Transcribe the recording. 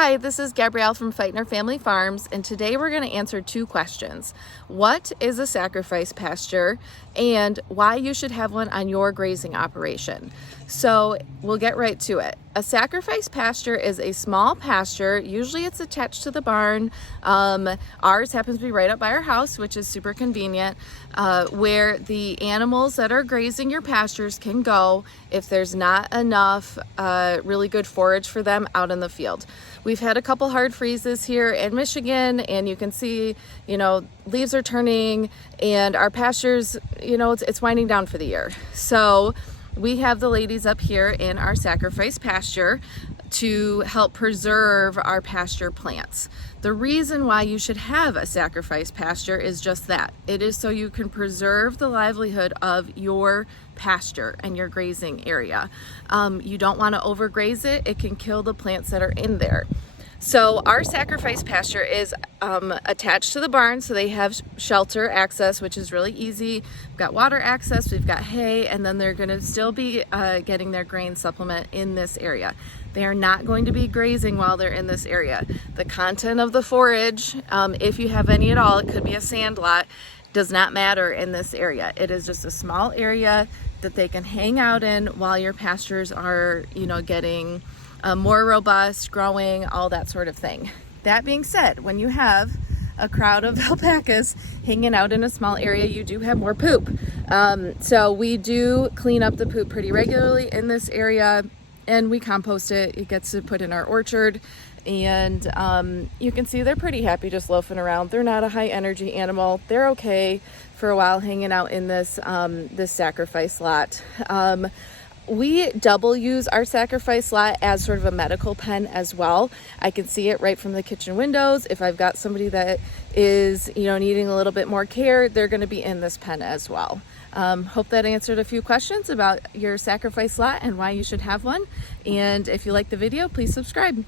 Hi, this is Gabrielle from Feighner Family Farms, and today we're going to answer two questions. What is a sacrifice pasture, and why you should have one on your grazing operation? So we'll get right to it. A sacrifice pasture is a small pasture. Usually it's attached to the barn. Ours happens to be right up by our house, which is super convenient, where the animals that are grazing your pastures can go if there's not enough really good forage for them out in the field. We've had a couple hard freezes here in Michigan, and you can see, leaves are turning, and our pastures, it's winding down for the year. So we have the ladies up here in our sacrifice pasture to help preserve our pasture plants. The reason why you should have a sacrifice pasture is just that. It is so you can preserve the livelihood of your pasture and your grazing area. You don't want to overgraze it. It can kill the plants that are in there. So our sacrifice pasture is attached to the barn, so they have shelter access, which is really easy. We've got water access, we've got hay, and then they're going to still be getting their grain supplement in this area. They are not going to be grazing while they're in this area. The content of the forage, if you have any at all, it could be a sand lot, does not matter in this area. It is just a small area that they can hang out in while your pastures are, getting more robust, growing, all that sort of thing. That being said, when you have a crowd of alpacas hanging out in a small area, you do have more poop. So we do clean up the poop pretty regularly in this area, and we compost it. It gets to put in our orchard, and you can see they're pretty happy just loafing around. They're not a high energy animal. They're okay for a while hanging out in this this sacrifice lot. We double use our sacrifice lot as sort of a medical pen as well. I can see it right from the kitchen windows. If I've got somebody that is, needing a little bit more care, they're going to be in this pen as well. Hope that answered a few questions about your sacrifice lot and why you should have one. And if you like the video, please subscribe.